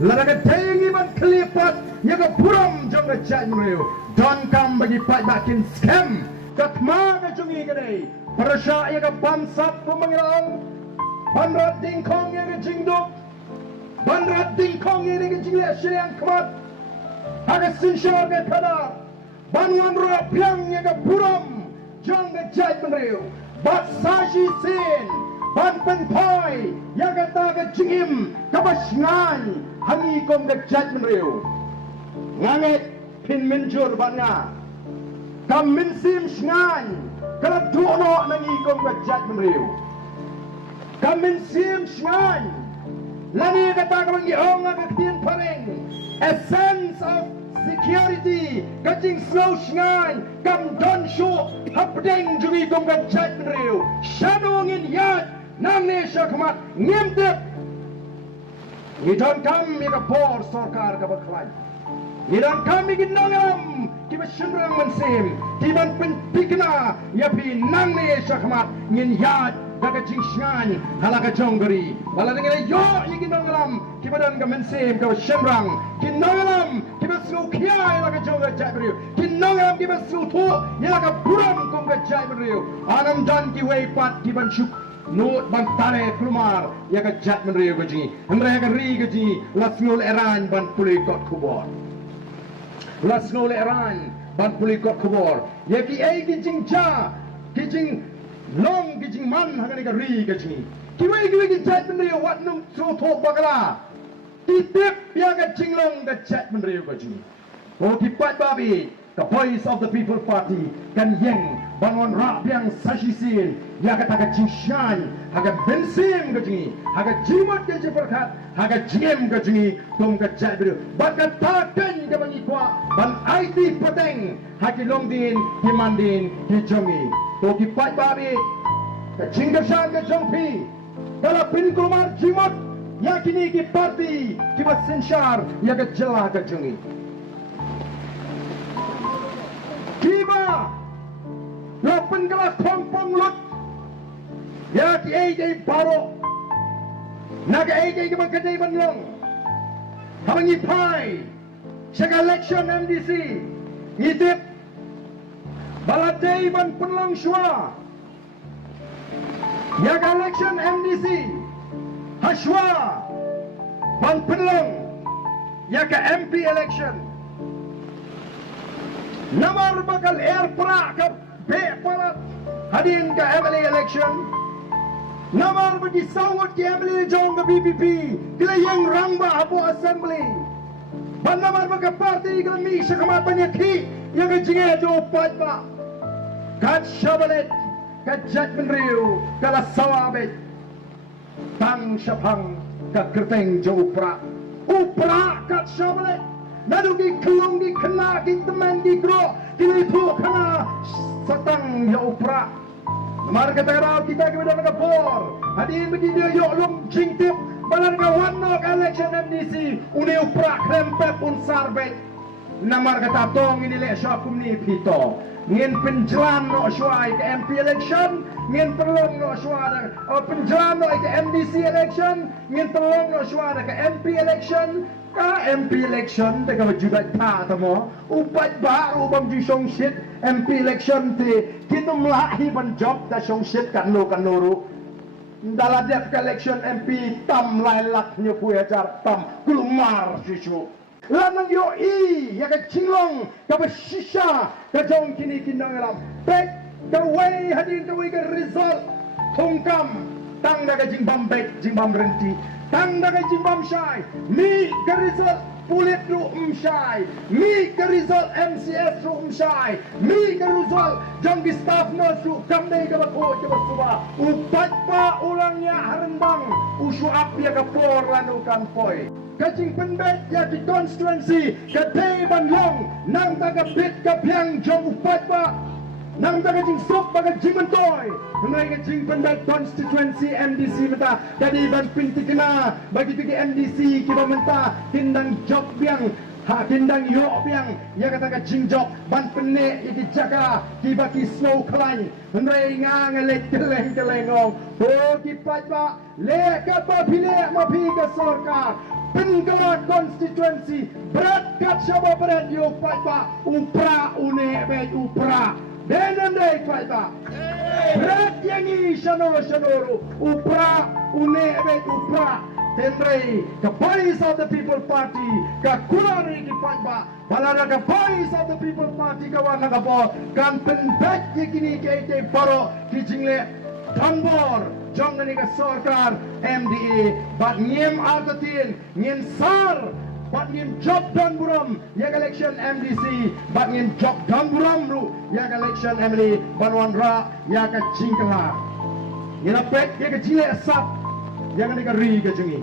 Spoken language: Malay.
Laraga tengi ban kelipat yaga puram jong jat mreu. Don kam bagi pat bakin scam. Katma ga jungi gede. Parasha yaga bansap pemangirang. Banrat dingkong yaga jingduk. Banrat dingkong yaga jingle syang kmat. Haga sinsyar ga kadar. Banwan ro piang yaga puram jong jat mreu. Bat sashi sin. Ban pen poi yaga taga jingim kabasngan hangi kom ga jat mreu. Nganget pin menjur banga kam min sim sngan kala duno nangi kom ga jat mreu. Kam min sim sngan lani ka ta ka mangi ong ga tin pareng a sense of security kajing slow sngan kam don sho hapdeng jugi kom ga jat mreu. Shanongin yat nang ne shakmat ngimdep ngidon kam mi ka por sarkar ka baklan. Ngidon kam mi ginangalam kiba shinrang mansim kiban pentikna yapi nang ne shakmat ngin yat daga jingshan halaka jonggari wala ngene yo yiginangalam kiba dan ka mansim ka shinrang ginangalam kiba snu khia halaka jongga jabri ginangalam kiba snu tho yaka puram kom ka jabri anam dan ki wei pat kiban shuk Not ban tare kelumar ya ka jat menriu gaji. Mereka ri gaji lasngol eran ban puli kot kubor. Lasngol eran ban puli kot kubor. Ya ki ai gijing ja gijing long gijing man hangani ka ri gaji. Ki wei ki jat menriu wat nung so thok bagala. Titip ya ka jinglong ka jat menriu gaji. Oh ki pat babi the voice of the people party kan yeng bangon rap yang sasisin ya kata ka cingshan haga bensim gaji haga jimat gaji perkat haga jiem gaji tom ka jabru baka takan ka bangi kwa ban IT pateng haki longdin himandin hijongi to ki pat babi ka cinggashan ka jongpi kala pin kumar jimat ya kini ki party ki basenshar ya ka jelah ka jongi Kiba lapan kelas kompong lut ya ki ay baro naga ay kiba kadai banlong habangi pai sega election MDC ngitip balatay ban penlong shwa ya election MDC hashwa ban penlong ya MP election Namar bakal air pra ka be parat hadin ka MLA election. Namar bagi sawat ki MLA jong ka BPP kila yang rangba apo assembly. Ban namar baka party kila mi syakamat banyaki yang ka jinge jo pat ba. Kat shabalet kat jat menriu kala sawabet. Tang syapang ka kerteng jo upra kat shabalet. Nadugi kelong di kena di teman di gro kini tu kena setang ya upra. Mar kata kata kita kepada mereka por. Hadirin begini yo long jingtip balar ka wanok election MDC uni upra krempet pun sarbet. Namar kata tong ini lek syakum ni pito. Ngin penjalan no syuai ke MP election, ngin perlong no syuai penjalan no ke MDC election, ngin perlong no syuai ke MP election. Ka MP election te ka jubat ta tamo upat baru bam ji song shit MP election te kinum lahi ban job da song shit kan ru dala def ka election MP tam lai lak nyu pu ajar tam kulumar sisu lanang yo ya ka chinglong ka ba shisha ka jong kini kinang alam pek the way hadin the way ka result thongkam tang da ka jingbam bek jingbam renti tang da ka jingbam shai mi ka result pulit ru shai mi ka result MCS ru shai mi ka result jong di staff nurse ru kam dai ka ba ko ka suba upat pa ulangnya harendang usu api ka por lanu kan poi kajing penbet ya di constituency kadai banlong nang taga bit ka piang jong upat pa nang taga jing sup baga jing mentoy nang kajing penbet constituency MDC meta jadi ban pinti kena bagi pergi MDC kiba menta tindang job piang ha tindang yo piang ya kata kajing job ban pene iki jaga kiba ki slow klein nang ngang lek keleng kelengong oh kipat pa le ka pa pile ma pi ka sarkar Pengelola konstituensi berat kat siapa berat yo pak upra une baik upra dan dai pak berat yang ini shanoro upra une baik upra tendrai the voice of the people party ka kulari di pak balada the voice of the people party ka wana ka bo kan penbek yakini ke te paro ki jingle Tambor jangan ikat sarkar MDA bat ngiem argatin ngien sar bat ngiem job dan buram yak election MDC bat ngiem job dan buram ru yak election MDA banwan ra yak cingkala ngena pek yak jile asap jangan ikat ri ke jengi